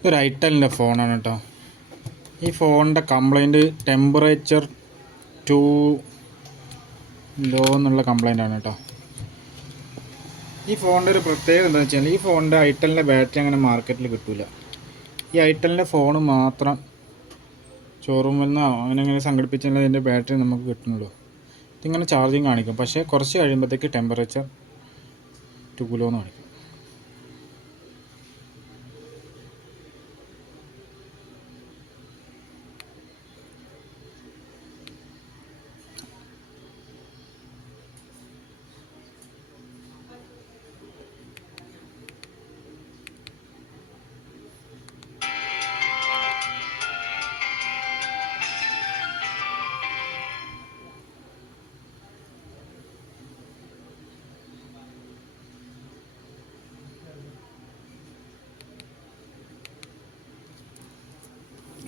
ഇതൊരു ഐറ്റലിൻ്റെ ഫോണാണ് കേട്ടോ. ഈ ഫോണിൻ്റെ കംപ്ലൈൻറ്റ് ടെമ്പറേച്ചർ ടു ലോ എന്നുള്ള കംപ്ലൈൻ്റ് ആണ് കേട്ടോ. ഈ ഫോണിൻ്റെ ഒരു പ്രത്യേകത എന്താണെന്ന് വെച്ചാൽ ഈ ഫോണിൻ്റെ ഐറ്റലിൻ്റെ ബാറ്ററി അങ്ങനെ മാർക്കറ്റിൽ കിട്ടില്ല. ഈ ഐറ്റലിൻ്റെ ഫോൺ മാത്രം ഷോറൂമിൽ നിന്നോ അങ്ങനെ സംഘടിപ്പിച്ചാൽ ഇതിൻ്റെ ബാറ്ററി നമുക്ക് കിട്ടുന്നുള്ളൂ. ഇതിങ്ങനെ ചാർജിങ് കാണിക്കും, പക്ഷേ കുറച്ച് കഴിയുമ്പോഴത്തേക്ക് ടെമ്പറേച്ചർ 2 കിലോ എന്ന് കാണിക്കും.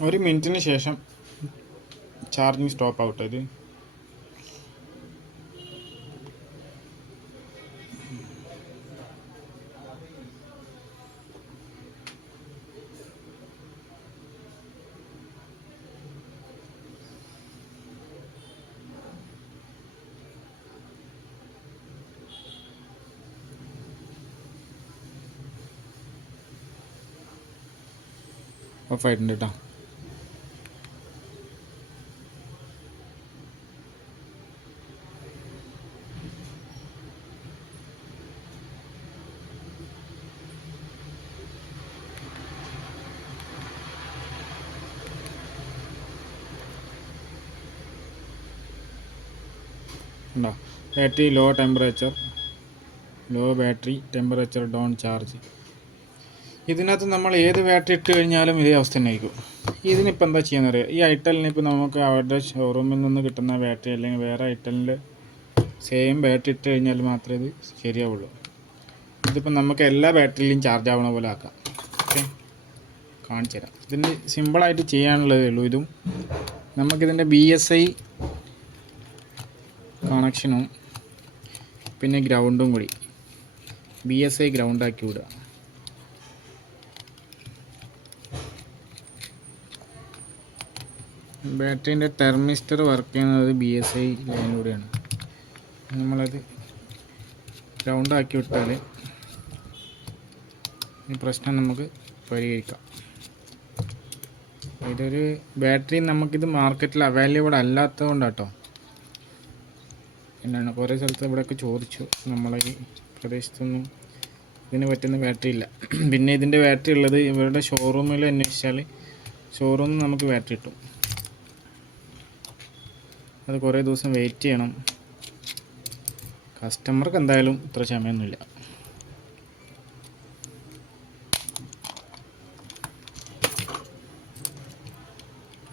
ഒരു മിനിറ്റിന് ശേഷം ചാർജിങ് സ്റ്റോപ്പ് ആവട്ടെ. ഇത് ഓഫായിട്ടുണ്ട് കേട്ടോ. ഉണ്ടോ battery low temperature, low battery temperature, down charge. ഇതിനകത്ത് നമ്മൾ ഏത് ബാറ്ററി ഇട്ട് കഴിഞ്ഞാലും ഇതേ അവസ്ഥ തന്നെ ആയിരിക്കും. ഇതിനിപ്പോൾ എന്താ ചെയ്യാന്നറിയാം, ഈ ഐറ്റലിന് ഇപ്പോൾ നമുക്ക് അവരുടെ ഷോറൂമിൽ നിന്ന് കിട്ടുന്ന ബാറ്ററി അല്ലെങ്കിൽ വേറെ ഐറ്റലിൻ്റെ സെയിം ബാറ്ററി ഇട്ട് കഴിഞ്ഞാൽ മാത്രമേ ഇത് ശരിയാവുള്ളൂ. ഇതിപ്പോൾ നമുക്ക് എല്ലാ ബാറ്ററിയിലും ചാർജ് ആവണ പോലെ ആക്കാം. ഓക്കെ, കാണിച്ചു തരാം. ഇതിന് സിമ്പിളായിട്ട് ചെയ്യാനുള്ളതേ ഉള്ളൂ. ഇതും നമുക്കിതിൻ്റെ BSI കണക്ഷനും പിന്നെ ഗ്രൗണ്ടും കൂടി BSI ഗ്രൗണ്ടാക്കി വിടുക. ബാറ്ററീൻ്റെ തെർമിസ്റ്റർ വർക്ക് ചെയ്യുന്നത് BSI ലൈനിലൂടെയാണ്. നമ്മളത് ഗ്രൗണ്ടാക്കി വിട്ടാൽ ഈ പ്രശ്നം നമുക്ക് പരിഹരിക്കാം. ഇതൊരു ബാറ്ററി നമുക്കിത് മാർക്കറ്റിൽ അവൈലബിൾ അല്ലാത്തത് കൊണ്ടാട്ടോ. എന്നാണ് കുറേ സ്ഥലത്ത് ഇവിടെയൊക്കെ ചോദിച്ചു, നമ്മളെ ഈ പ്രദേശത്തൊന്നും ഇതിന് പറ്റുന്ന ബാറ്ററി ഇല്ല. പിന്നെ ഇതിൻ്റെ ബാറ്ററി ഉള്ളത് ഇവരുടെ ഷോറൂമിൽ അന്വേഷിച്ചാൽ ഷോറൂമിൽ നമുക്ക് ബാറ്ററി കിട്ടും. അത് കുറേ ദിവസം വെയിറ്റ് ചെയ്യണം. കസ്റ്റമർക്ക് എന്തായാലും ഇത്ര ക്ഷമയൊന്നുമില്ല.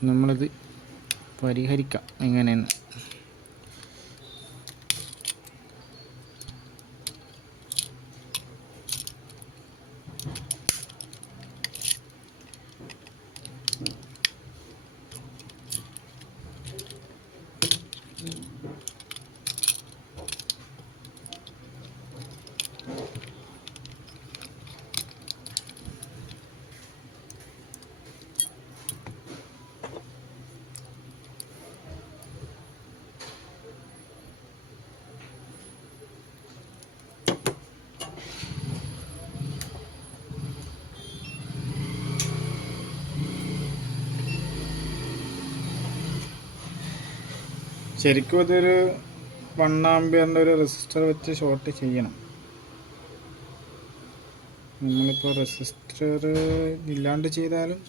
നമ്മളിത് പരിഹരിക്കാം എങ്ങനെയെന്ന്. ശരിക്കും അതൊരു 1 ആമ്പിയറിൻ്റെ ഒരു റെസിസ്റ്റർ വെച്ച് ഷോർട്ട് ചെയ്യണം. നമ്മളിപ്പോൾ റെസിസ്റ്റർ ഇല്ലാണ്ട് ചെയ്താലും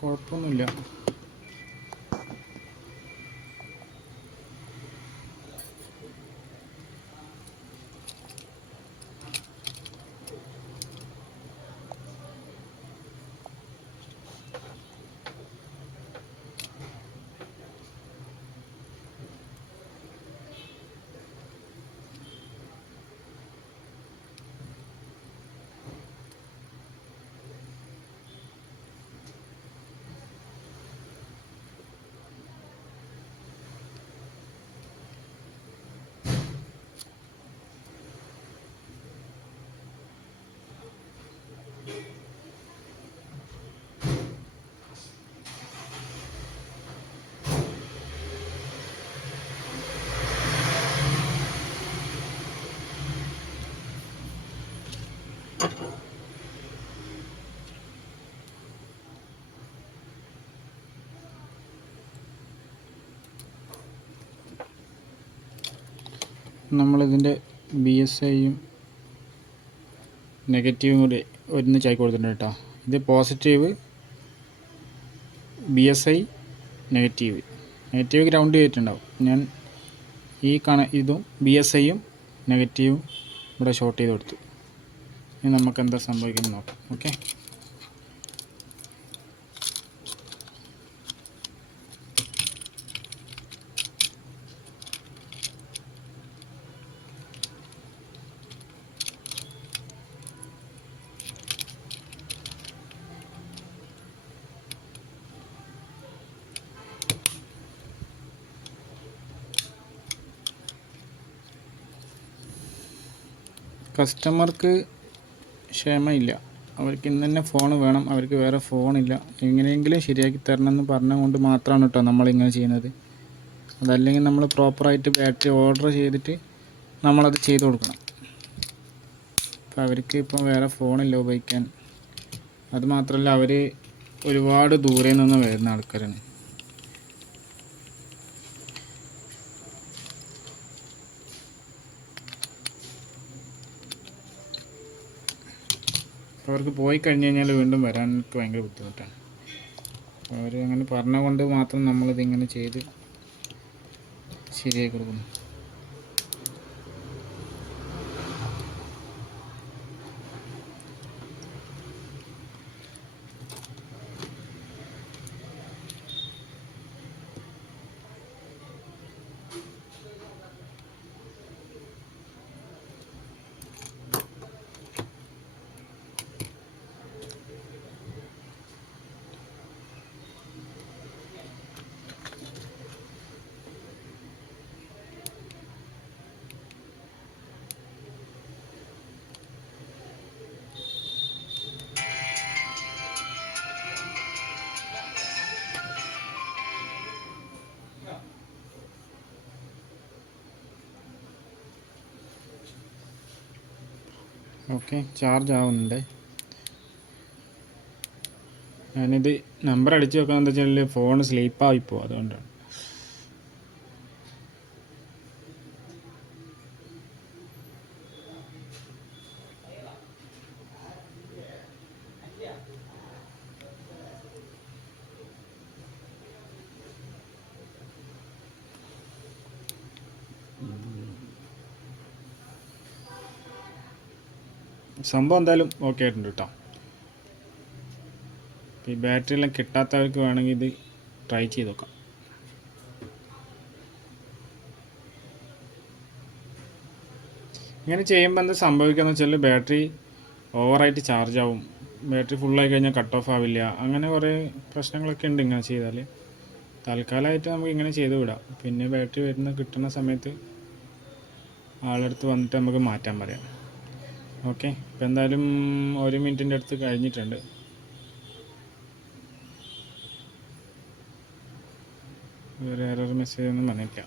കുഴപ്പമൊന്നുമില്ല. നമ്മളിതിൻ്റെ BSIയും നെഗറ്റീവും കൂടി ഒരുമിച്ചായി കൊടുത്തിട്ടുണ്ട് കേട്ടോ. ഇത് പോസിറ്റീവ് BSI, നെഗറ്റീവ് ഗ്രൗണ്ട് ചെയ്തിട്ടുണ്ടാവും. ഞാൻ ഇതും BSIയും നെഗറ്റീവും ഇവിടെ ഷോർട്ട് ചെയ്ത് കൊടുത്തു. ഇനി നമുക്ക് എന്താ സംഭവിക്കുന്നത് നോക്കാം. ഓക്കെ, കസ്റ്റമർക്ക് ക്ഷമയില്ല. അവർക്ക് ഇന്ന് തന്നെ ഫോൺ വേണം, അവർക്ക് വേറെ ഫോണില്ല, എങ്ങനെയെങ്കിലും ശരിയാക്കി തരണമെന്ന് പറഞ്ഞുകൊണ്ട് മാത്രമാണ് കേട്ടോ നമ്മളിങ്ങനെ ചെയ്യുന്നത്. അതല്ലെങ്കിൽ നമ്മൾ പ്രോപ്പറായിട്ട് ബാറ്ററി ഓർഡർ ചെയ്തിട്ട് നമ്മളത് ചെയ്ത് കൊടുക്കണം. അപ്പോൾ അവർക്ക് ഇപ്പം വേറെ ഫോണില്ല ഉപയോഗിക്കാൻ. അതുമാത്രമല്ല, അവർ ഒരുപാട് ദൂരെ നിന്ന് വരുന്ന ആൾക്കാരാണ്. അവർക്ക് പോയി കഴിഞ്ഞ് കഴിഞ്ഞാൽ വീണ്ടും വരാൻ എനിക്ക് ഭയങ്കര ബുദ്ധിമുട്ടാണ്. അവർ അങ്ങനെ പറഞ്ഞുകൊണ്ട് മാത്രം നമ്മളിതിങ്ങനെ ചെയ്ത് ശരിയാക്കി കൊടുക്കുന്നു. ഓക്കെ, ചാർജ് ആവുന്നുണ്ട്. ഞാനിത് നമ്പർ അടിച്ച് വെക്കാൻ എന്താ വെച്ചാൽ ഫോൺ സ്ലീപ്പായിപ്പോൾ, അതുകൊണ്ടാണ്. സംഭവം എന്തായാലും ഓക്കെ ആയിട്ടുണ്ട് കേട്ടോ. ഈ ബാറ്ററി എല്ലാം കിട്ടാത്തവർക്ക് വേണമെങ്കിൽ ഇത് ട്രൈ ചെയ്ത് നോക്കാം. ഇങ്ങനെ ചെയ്യുമ്പോൾ എന്താ സംഭവിക്കുകയെന്ന് വെച്ചാൽ ബാറ്ററി ഓവറായിട്ട് ചാർജ് ആവും, ബാറ്ററി ഫുള്ളായി കഴിഞ്ഞാൽ കട്ട് ഓഫ് ആവില്ല, അങ്ങനെ കുറേ പ്രശ്നങ്ങളൊക്കെ ഉണ്ട് ഇങ്ങനെ ചെയ്താൽ. തൽക്കാലമായിട്ട് നമുക്ക് ഇങ്ങനെ ചെയ്ത് വിടാം. പിന്നെ ബാറ്ററി കിട്ടുന്ന സമയത്ത് ആളെടുത്ത് വന്നിട്ട് നമുക്ക് മാറ്റാൻ പറയാം. ഓക്കെ, ഇപ്പം എന്തായാലും 1 മിനിറ്റിൻ്റെ അടുത്ത് കഴിഞ്ഞിട്ടുണ്ട്. വേറെ എറർ മെസ്സേജ് ഒന്നും വന്നിട്ടില്ല.